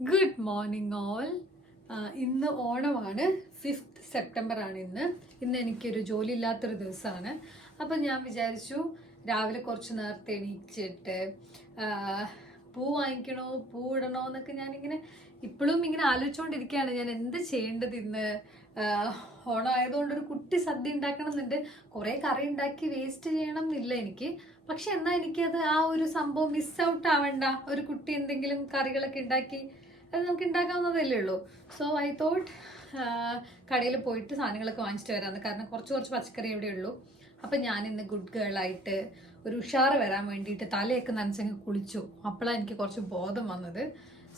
Good morning all. ഇന്ന് ഓണമാണ്. 5th September ആണ് ഇന്ന് എനിക്കൊരു ജോലി ഇല്ലാത്തൊരു ദിവസമാണ്. അപ്പം ഞാൻ വിചാരിച്ചു രാവിലെ കുറച്ച് നേരത്തെ എണീച്ചിട്ട് പൂ വാങ്ങിക്കണോ പൂ ഇടണോ എന്നൊക്കെ ഞാനിങ്ങനെ ഇപ്പോഴും ഇങ്ങനെ ആലോചിച്ചുകൊണ്ടിരിക്കുകയാണ്. ഞാൻ എന്ത് ചെയ്യേണ്ടത് ഇന്ന്. ഓണം ആയതുകൊണ്ട് ഒരു കുട്ടി സദ്യ ഉണ്ടാക്കണം എന്നുണ്ട്. കുറേ കറി ഉണ്ടാക്കി വേസ്റ്റ് ചെയ്യണം എന്നില്ല എനിക്ക്. പക്ഷെ എന്നാൽ എനിക്കത് ആ ഒരു സംഭവം മിസ് ഔട്ട് ആവണ്ട. ഒരു കുട്ടി എന്തെങ്കിലും കറികളൊക്കെ ഉണ്ടാക്കി അത് നമുക്ക് ഉണ്ടാക്കാവുന്നതല്ലേ ഉള്ളൂ. സോ ഐ തോട്ട് കടയിൽ പോയിട്ട് സാധനങ്ങളൊക്കെ വാങ്ങിച്ചിട്ട് വരാമെന്ന്. കാരണം കുറച്ച് പച്ചക്കറി എവിടെ ഉള്ളൂ. അപ്പം ഞാനിന്ന് ഗുഡ് ഗേളായിട്ട് ഒരു ഉഷാറ് വരാൻ വേണ്ടിയിട്ട് തലയൊക്കെ നനച്ചങ്ങ് കുളിച്ചു. അപ്പോഴാണ് എനിക്ക് കുറച്ച് ബോധം വന്നത്.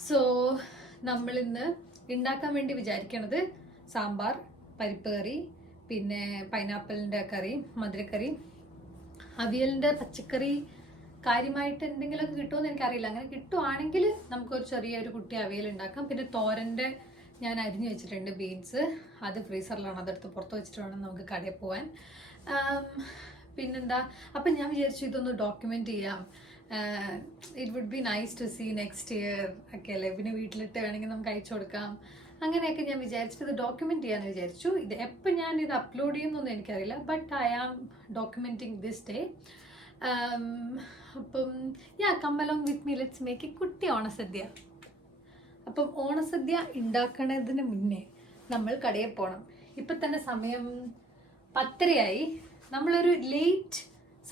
സോ നമ്മളിന്ന് ഉണ്ടാക്കാൻ വേണ്ടി വിചാരിക്കണത് സാമ്പാർ, പരിപ്പ് കറി, പിന്നെ പൈനാപ്പിളിൻ്റെ കറി, മധുരക്കറി, അവിയലിൻ്റെ പച്ചക്കറി കാര്യമായിട്ട് എന്തെങ്കിലുമൊക്കെ കിട്ടുമെന്ന് എനിക്കറിയില്ല. അങ്ങനെ കിട്ടുവാണെങ്കിൽ നമുക്കൊരു ചെറിയൊരു കുട്ടി അവിയൽ ഉണ്ടാക്കാം. പിന്നെ തോരൻ്റെ ഞാൻ അരിഞ്ഞു വെച്ചിട്ടുണ്ട് ബീൻസ്. അത് ഫ്രീസറിലാണ്, അതെടുത്ത് പുറത്ത് വെച്ചിട്ട് വേണം നമുക്ക് കടയിൽ പോകാൻ. പിന്നെന്താ, അപ്പം ഞാൻ വിചാരിച്ചു ഇതൊന്ന് ഡോക്യുമെൻ്റ് ചെയ്യാം. It would be nice to see next year ഒക്കെ അല്ലേ. പിന്നെ വീട്ടിലിട്ട് വേണമെങ്കിൽ നമുക്ക് അയച്ചു കൊടുക്കാം. അങ്ങനെയൊക്കെ ഞാൻ വിചാരിച്ചിട്ട് ഇത് ഡോക്യുമെൻ്റ് ചെയ്യാമെന്ന് വിചാരിച്ചു. ഇത് എപ്പോൾ ഞാൻ ഇത് അപ്ലോഡ് ചെയ്യുന്നൊന്നും എനിക്കറിയില്ല. But I am documenting this day. അപ്പം come along with me, let's make a കുട്ടി ഓണസദ്യ. അപ്പം ഓണസദ്യ ഉണ്ടാക്കുന്നതിന് മുന്നേ നമ്മൾ കടയിൽ പോകണം. ഇപ്പം തന്നെ സമയം 10:30 നമ്മളൊരു ലേറ്റ്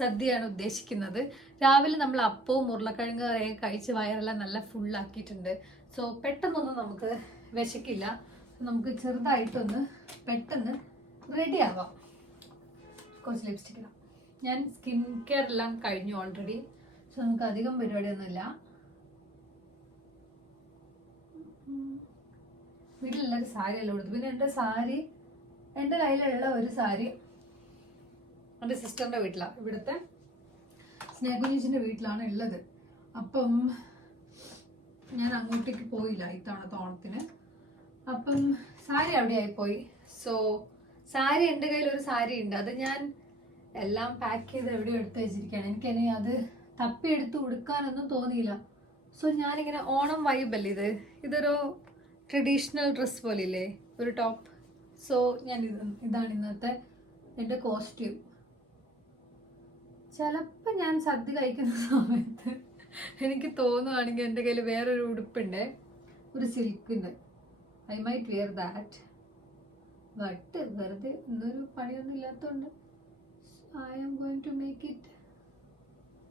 സദ്യയാണ് ഉദ്ദേശിക്കുന്നത്. രാവിലെ നമ്മൾ അപ്പവും ഉരുളക്കിഴങ്ങ് കറിയൊക്കെ കഴിച്ച് വയറെല്ലാം നല്ല ഫുള്ളാക്കിയിട്ടുണ്ട്. സോ പെട്ടെന്നൊന്നും നമുക്ക് വിശക്കില്ല. നമുക്ക് ചെറുതായിട്ടൊന്ന് പെട്ടെന്ന് റെഡി ആവാം. കുറച്ച് ലിപ്സ്റ്റിക് ഇടാം. ഞാൻ സ്കിൻ കെയർ എല്ലാം കഴിഞ്ഞു ഓൾറെഡി. സോ നമുക്ക് അധികം പരിപാടിയൊന്നുമില്ല. വീട്ടിലെല്ലാവരും സാരി എല്ലാം കൊടുത്തു. പിന്നെ എൻ്റെ കയ്യിലുള്ള ഒരു സാരി എൻ്റെ സിസ്റ്ററിൻ്റെ വീട്ടിലാണ്, ഇവിടുത്തെ സ്നേഹകുഞ്ഞിച്ചിൻ്റെ വീട്ടിലാണ് ഉള്ളത്. അപ്പം ഞാൻ അങ്ങോട്ടേക്ക് പോയില്ല ഇത്തവണത്തെ ഓണത്തിന്. അപ്പം സാരി അവിടെ ആയിപ്പോയി. സോ സാരി എൻ്റെ കയ്യിൽ ഒരു സാരി ഉണ്ട്. അത് ഞാൻ എല്ലാം പാക്ക് ചെയ്ത് എവിടെയോ എടുത്ത് വെച്ചിരിക്കുകയാണ്. എനിക്കിനി അത് തപ്പിയെടുത്ത് ഉടുക്കാനൊന്നും തോന്നിയില്ല. സോ ഞാനിങ്ങനെ ഓണം വൈബല്ലേ ഇതൊരു ട്രഡീഷണൽ ഡ്രസ് പോലില്ലേ, ഒരു ടോപ്പ്. സോ ഇതാണ് ഇന്നത്തെ എൻ്റെ കോസ്റ്റ്യൂം. ചിലപ്പോൾ ഞാൻ സദ്യ കഴിക്കുന്ന സമയത്ത് എനിക്ക് തോന്നുകയാണെങ്കിൽ എൻ്റെ കയ്യിൽ വേറൊരു ഉടുപ്പുണ്ട്, ഒരു സിൽക്കിൻ്റെ. I might wear that. But വെറുതെ ഇന്നൊരു പണിയൊന്നും ഇല്ലാത്തതുകൊണ്ട് I am going to make it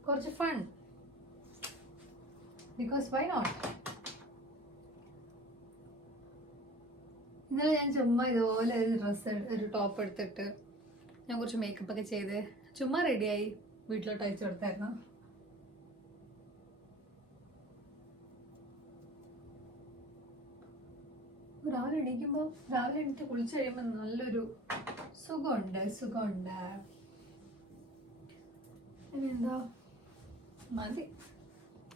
കുറച്ച് ഫൺ. Because why not. ഇന്നലെ ഞാൻ ചുമ്മാ ഇതുപോലെ ഒരു ടോപ്പ് എടുത്തിട്ട് ഞാൻ കുറച്ച് മേക്കപ്പ് ഒക്കെ ചെയ്ത് ചുമ്മാ റെഡിയായി വീട്ടിലോട്ട് അയച്ചു കൊടുത്തായിരുന്നു. രാവിലെ എണീറ്റ് കുളിച്ചു കഴിയുമ്പോൾ നല്ലൊരു സുഖമുണ്ട്. എന്താ മതി.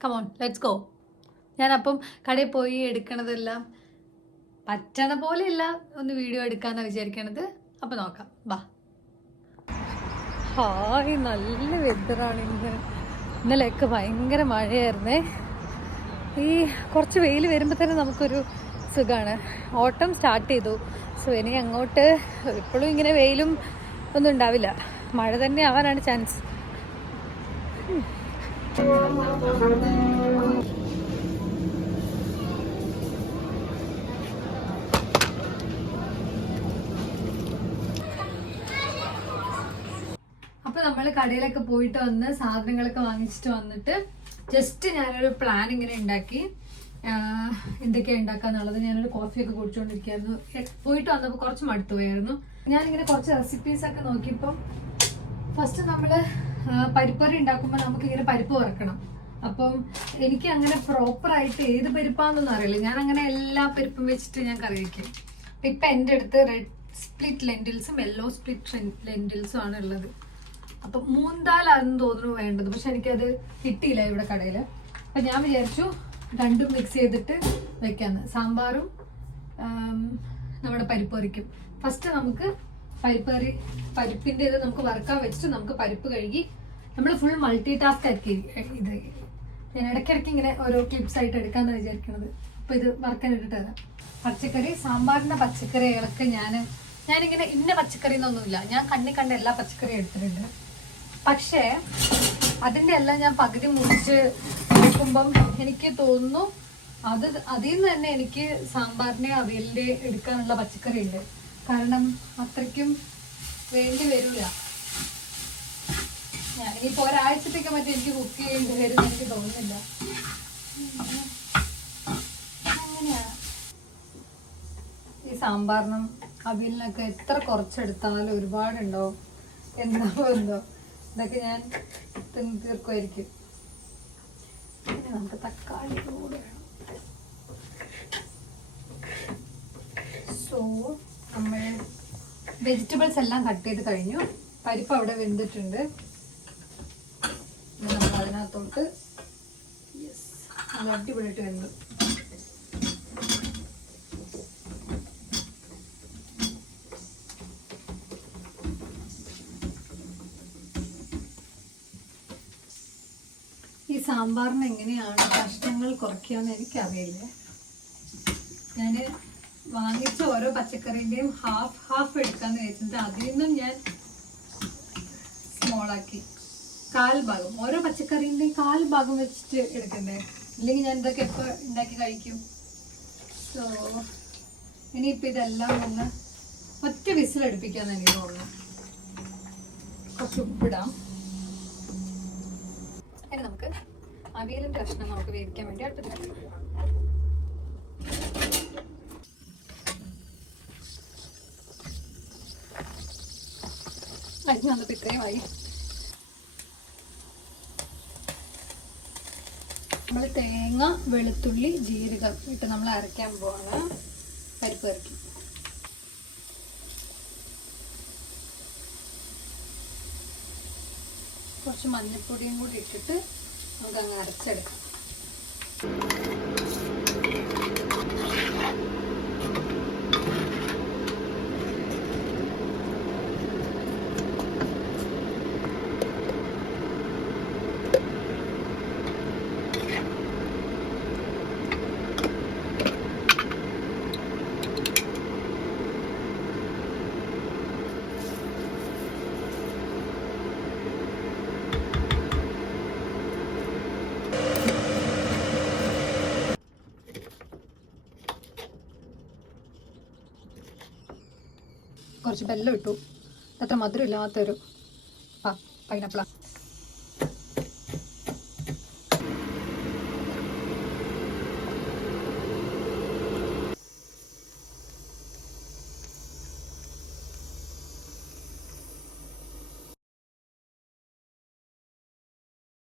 Come on let's go. ഞാനപ്പം കടയിൽ പോയി എടുക്കണതെല്ലാം പറ്റണ പോലെയല്ല, ഒന്ന് വീഡിയോ എടുക്കാന്നാണ് വിചാരിക്കണത്. അപ്പം നോക്കാം, ബാ. ഹായ്, നല്ല വെതറാണ് ഇന്ന്. ഇന്നലെയൊക്കെ ഭയങ്കര മഴയായിരുന്നേ. ഈ കുറച്ച് വെയിൽ വരുമ്പോൾ തന്നെ നമുക്കൊരു സുഖമാണ്. ഓട്ടം സ്റ്റാർട്ട് ചെയ്തു. സോ ഇനി അങ്ങോട്ട് എപ്പോഴും ഇങ്ങനെ വെയിലും ഒന്നും ഉണ്ടാവില്ല, മഴ തന്നെ ആവാനാണ് ചാൻസ്. അപ്പോൾ നമ്മൾ കടയിലൊക്കെ പോയിട്ട് വന്ന് സാധനങ്ങളൊക്കെ വാങ്ങിച്ചിട്ട് വന്നിട്ട് ജസ്റ്റ് ഞാനൊരു പ്ലാൻ ഇങ്ങനെ ഉണ്ടാക്കി എന്തൊക്കെയാണ് ഉണ്ടാക്കാന്നുള്ളത്. ഞാനൊരു കോഫിയൊക്കെ കുടിച്ചുകൊണ്ടിരിക്കുകയായിരുന്നു. പോയിട്ട് വന്നപ്പോൾ കുറച്ച് മടുത്തു പോയായിരുന്നു. ഞാനിങ്ങനെ കുറച്ച് റെസിപ്പീസൊക്കെ നോക്കിയപ്പോൾ ഫസ്റ്റ് നമ്മൾ പരിപ്പറി ഉണ്ടാക്കുമ്പോൾ നമുക്കിങ്ങനെ പരിപ്പ് വറക്കണം. അപ്പം എനിക്ക് അങ്ങനെ പ്രോപ്പറായിട്ട് ഏത് പരിപ്പാന്നൊന്നും അറിയില്ല. ഞാൻ അങ്ങനെ എല്ലാ പരിപ്പും വെച്ചിട്ട് ഞാൻ കറി വയ്ക്കും. ഇപ്പം എൻ്റെ അടുത്ത് റെഡ് സ്പ്ലിറ്റ് ലെൻറ്റിൽസും യെല്ലോ സ്പ്ലിറ്റ് ലെൻറ്റിൽസും ആണ് ഉള്ളത്. അപ്പം മൂന്താലാണെന്ന് തോന്നുന്നു വേണ്ടത്. പക്ഷെ എനിക്കത് കിട്ടിയില്ല ഇവിടെ കടയിൽ. അപ്പം ഞാൻ വിചാരിച്ചു രണ്ടും മിക്സ് ചെയ്തിട്ട് വെക്കാന്ന്. സാമ്പാറും നമ്മുടെ പരിപ്പ് കറിക്കും. ഫസ്റ്റ് നമുക്ക് പരിപ്പിൻ്റെ ഇത് നമുക്ക് വറുക്കാൻ വെച്ചിട്ട് നമുക്ക് പരിപ്പ് കഴുകി നമ്മൾ ഫുൾ മൾട്ടി ടാസ്ക് ആക്കി ഇത് ഞാൻ ഇടയ്ക്കിടയ്ക്ക് ഇങ്ങനെ ഓരോ ക്ലിപ്സ് ആയിട്ട് എടുക്കാമെന്ന് വിചാരിക്കണത്. അപ്പോൾ ഇത് വറുക്കാൻ ഇട്ടിട്ട് തരാം. പച്ചക്കറി, സാമ്പാറിൻ്റെ പച്ചക്കറികളൊക്കെ ഞാനിങ്ങനെ ഇന്ന പച്ചക്കറി എന്നൊന്നുമില്ല, ഞാൻ കണ്ട എല്ലാ പച്ചക്കറിയും എടുത്തിട്ടുണ്ട്. പക്ഷേ അതിൻ്റെ എല്ലാം ഞാൻ പകുതി മുറിച്ച് എടുക്കുമ്പം എനിക്ക് തോന്നുന്നു അതിൽ നിന്ന് തന്നെ എനിക്ക് സാമ്പാറിൻ്റെ അവിയലിൻ്റെ എടുക്കാനുള്ള പച്ചക്കറി ഉണ്ട്. കാരണം അത്രയ്ക്കും വേണ്ടി വരില്ല. ഞാൻ ഇനിയിപ്പോൾ ഒരാഴ്ചത്തേക്ക് മറ്റേ എനിക്ക് കുക്ക് ചെയ്യേണ്ടി വരും എനിക്ക് തോന്നുന്നില്ല. അങ്ങനെയാണ് ഈ സാമ്പാറിനും അവിയലിനൊക്കെ എത്ര കുറച്ചെടുത്താലും ഒരുപാടുണ്ടാവും. എന്തോ ഇതൊക്കെ ഞാൻ തിന്ന് തീർക്കുമായിരിക്കും. പിന്നെ നമുക്ക് തക്കാളി കൂടെ വേണം. സോ നമ്മൾ വെജിറ്റബിൾസ് എല്ലാം കട്ട് ചെയ്ത് കഴിഞ്ഞു. പരിപ്പ് അവിടെ വെന്തിട്ടുണ്ട്. നമ്മൾ അതിനകത്തോട്ട് നല്ല അടിപൊളിയായിട്ട് വെന്തു. ഈ സാമ്പാറിന് എങ്ങനെയാണ് കഷ്ണങ്ങൾ കുറയ്ക്കുകയെന്ന് എനിക്കറിയില്ല. ഞാൻ വാങ്ങിച്ച ഓരോ പച്ചക്കറിൻ്റെയും ഹാഫ് എടുക്കാന്ന് വെച്ചിട്ട് അതിൽ നിന്നും ഞാൻ സ്മോളാക്കി കാൽഭാഗം, ഓരോ പച്ചക്കറിൻ്റെയും കാൽഭാഗം വെച്ചിട്ട് എടുക്കണ്ടേ, ഇല്ലെങ്കിൽ ഞാൻ ഇതൊക്കെ എപ്പോൾ ഉണ്ടാക്കി കഴിക്കും. സോ ഇനിയിപ്പോൾ ഇതെല്ലാം ഒന്ന് ഒറ്റ വിസിലടുപ്പിക്കാന്ന് എനിക്ക് തോന്നുന്നു. കുറച്ച് ഉപ്പിടാം. ഇനി നമുക്ക് അവിയലിൻ്റെ കഷ്ണം നമുക്ക് വേവിക്കാൻ വേണ്ടി അടുപ്പത്തിട്ട് അരിഞ്ഞ് വന്നപ്പോൾ ഇത്രയുമായി. നമ്മൾ തേങ്ങ, വെളുത്തുള്ളി, ജീരകം ഇട്ട് നമ്മൾ അരയ്ക്കാൻ പോവാണ്. പരിപ്പ് ഇറക്കി കുറച്ച് മഞ്ഞൾപ്പൊടിയും കൂടി ഇട്ടിട്ട് നമുക്ക് അങ്ങ് അരച്ചെടുക്കാം. കുറച്ച് വെല്ലം ഇട്ടു. അത്ര മധുരം ഇല്ലാത്തൊരു പൈനാപ്പിളാണ്.